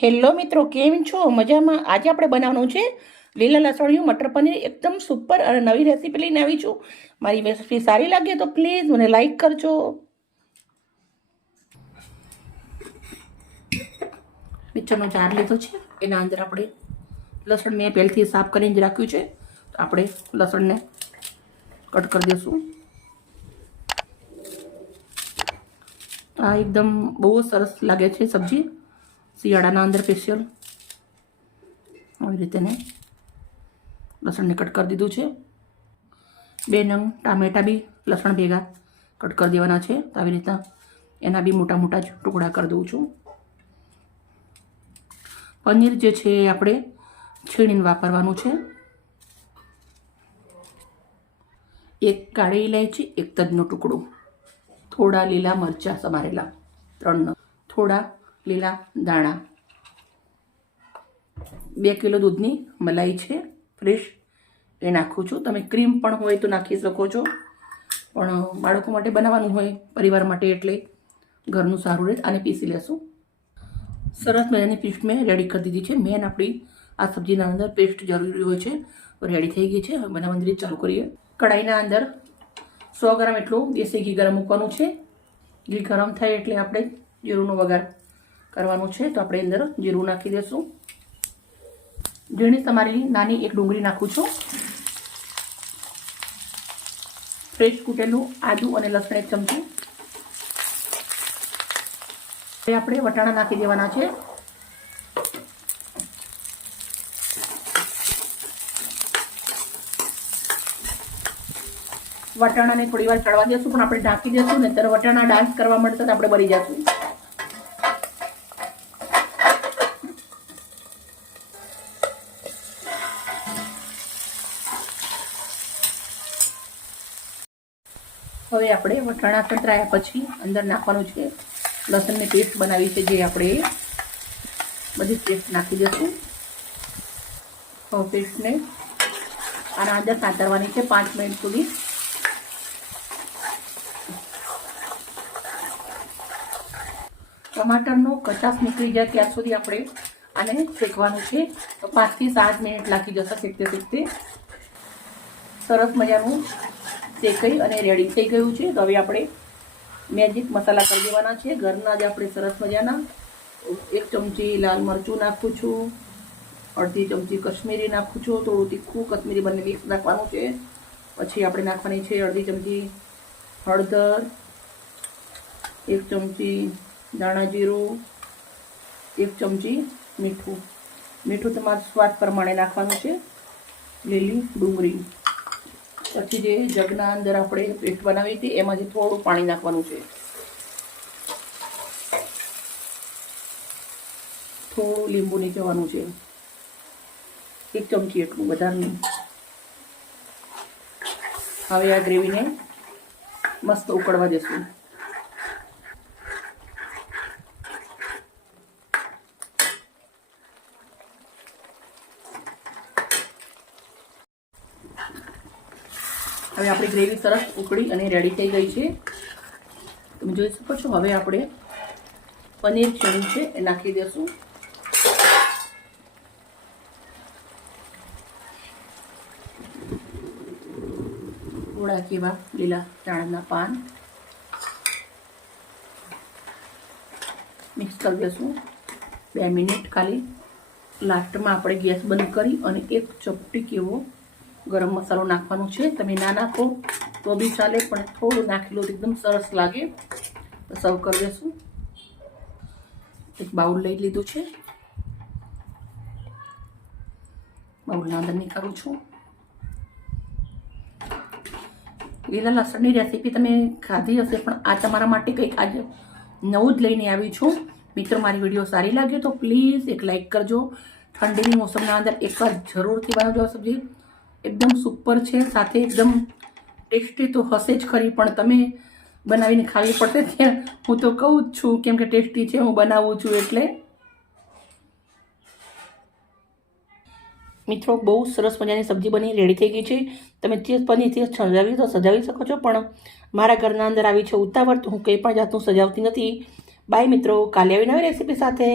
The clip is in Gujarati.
હેલો મિત્રો, કેમ છો? મજામાં? આજે આપણે બનાવવાનું છે લીલા લસણિયું મટર પનીર. એકદમ સુપર અને નવી રેસીપી લઈને આવી છું. મારી રેસીપી સારી લાગે તો પ્લીઝ મને લાઈક કરજો. મિક્સરનો જાર લીધો છે, એના અંદર આપણે લસણ મેં પહેલથી સાફ કરીને જ રાખ્યું છે. તો આપણે લસણને કટ કરી દઈશું. આ એકદમ બહુ સરસ લાગે છે સબ્જી, શિયાળાના અંદર સ્પેશિયલ. આવી રીતે લસણને કટ કરી દીધું છે. 2 નંગ ટામેટા બી લસણ ભેગા કટ કરી દેવાના છે. તો આવી રીતના એના બી મોટા મોટા જ ટુકડા કરી દઉં છું. પનીર જે છે એ આપણે છીણીને વાપરવાનું છે. 1 કાળી ઇલાયચી, 1 તજનો ટુકડો, થોડા લીલા મરચાં સમારેલા 3 નંગ, થોડા લીલા દાણા, 2 કિલો દૂધની મલાઈ છે ફ્રેશ, એ નાખું છું. તમે ક્રીમ પણ હોય તો નાખી શકો છો, પણ બાળકો માટે બનાવવાનું હોય, પરિવાર માટે, એટલે ઘરનું સારું રહે. આને પીસી લેશું. સરસ મજાની પેસ્ટ મેં રેડી કરી દીધી છે. મેન આપણી આ સબ્જીના અંદર પેસ્ટ જરૂરી હોય છે. રેડી થઈ ગઈ છે. હવે બનાવવાની રીત ચાલુ કરીએ. કઢાઈના અંદર 100 ગ્રામ એટલું દેશી ઘી ગરમ મૂકવાનું છે. ઘી ગરમ થાય એટલે આપણે જીરુંનો વઘાર કરવાનું છે. તો આપણે અંદર જીરું નાખી દઈશું. ઝીણી તમારી નાની 1 ડુંગળી નાખું છું. ફ્રેશ કૂટેલું આદું અને લસણ 1 ચમચી. હવે આપણે વટાણા નાખી દેવાના છે. વટાણાને થોડી વાર ચડવા દેશું, પણ આપણે ઢાંકી દેશું ને ત્યારે વટાણા ડાન્સ કરવા મળશે તો આપણે બળી જશું. હવે આપણે વટાણા સંતરાયા પછી અંદર નાખવાનું છે લસણની પેસ્ટ બનાવી છે, જે આપણે બધી પેસ્ટ નાખી દઈશું. હવે પેસ્ટને આના અંદર સાતરવાની છે 5 મિનિટ સુધી. ટમાટરનો કચાશ નીકળી જાય ત્યાં સુધી આપણે આને શેકવાનું છે. તો 5 થી 7 મિનિટ લાગી જશે શેકતે શેકતે. સરસ મજાનું શેકાઈ અને રેડી થઈ ગયું છે. તો હવે આપણે મેજિક મસાલા કરી દેવાના છે ઘરના જ. આપણે સરસ મજાના 1 ચમચી લાલ મરચું નાખું છું, અડધી ચમચી કશ્મીરી નાખું છું, થોડું તીખું કશ્મીરી બંને મિક્સ નાખવાનું છે. પછી આપણે નાખવાની છે અડધી ચમચી હળદર, 1 ચમચી ધાણા જીરું, 1 ચમચી મીઠું. મીઠું તમારા સ્વાદ પ્રમાણે નાખવાનું છે. લીલી ડુંગળી. પછી જે જગના અંદર આપણે પેસ્ટ બનાવી હતી એમાંથી થોડું પાણી નાખવાનું છે. થોડું લીંબુ નીચવાનું છે, 1 ચમચી એટલું, વધારે નહીં. હવે આ ગ્રેવીને મસ્ત ઉકળવા દેશું. હવે આપણી ગ્રેવી સરસ ઉકળી અને રેડી થઈ ગઈ છે. તમે જોઈ શકો છો. હવે આપણે પનીર છીણ્યું છે એ નાખી દઈશું. થોડા કેવા લીલા ચણાના પાન મિક્સ કરી દઈશું 2 મિનિટ ખાલી. લાસ્ટમાં આપણે ગેસ બંધ કરી અને 1 ચપટી કેવો ગરમ મસાલો નાખવાનો છે. તમે ના નાખો તો બી ચાલે, પણ થોડું નાખેલું એકદમ સરસ લાગે. તો સર્વ કરી દઈશું. એક બાઉલ લઈ લીધું છે. બાઉલના અંદર નીકાળું છું. લીલા લસણની રેસીપી તમે ખાધી હશે, પણ આ તમારા માટે કંઈક આજે નવું જ લઈને આવી છું. મિત્રો, મારી વિડીયો સારી લાગે તો પ્લીઝ એક લાઈક કરજો. ઠંડીની મોસમના અંદર એકવાર જરૂરથી બનાવજો. સબ્જી એકદમ સુપર છે, સાથે એકદમ ટેસ્ટી તો હશે જ ખરી, પણ તમે બનાવીને ખાવી પડશે. ત્યાં હું તો કહું જ છું, કેમ કે ટેસ્ટી છે, હું બનાવું છું એટલે. મિત્રો, બહુ સરસ મજાની સબ્જી બની રેડી થઈ ગઈ છે. તમે ચીઝ પનીરથી સજાવી તો સજાવી શકો છો, પણ મારા ઘરના અંદર આવી છે ઉતાવળ, તો હું કંઈ પણ જાતનું સજાવતી નથી. બાય મિત્રો, કાલે આવી નવી રેસીપી સાથે.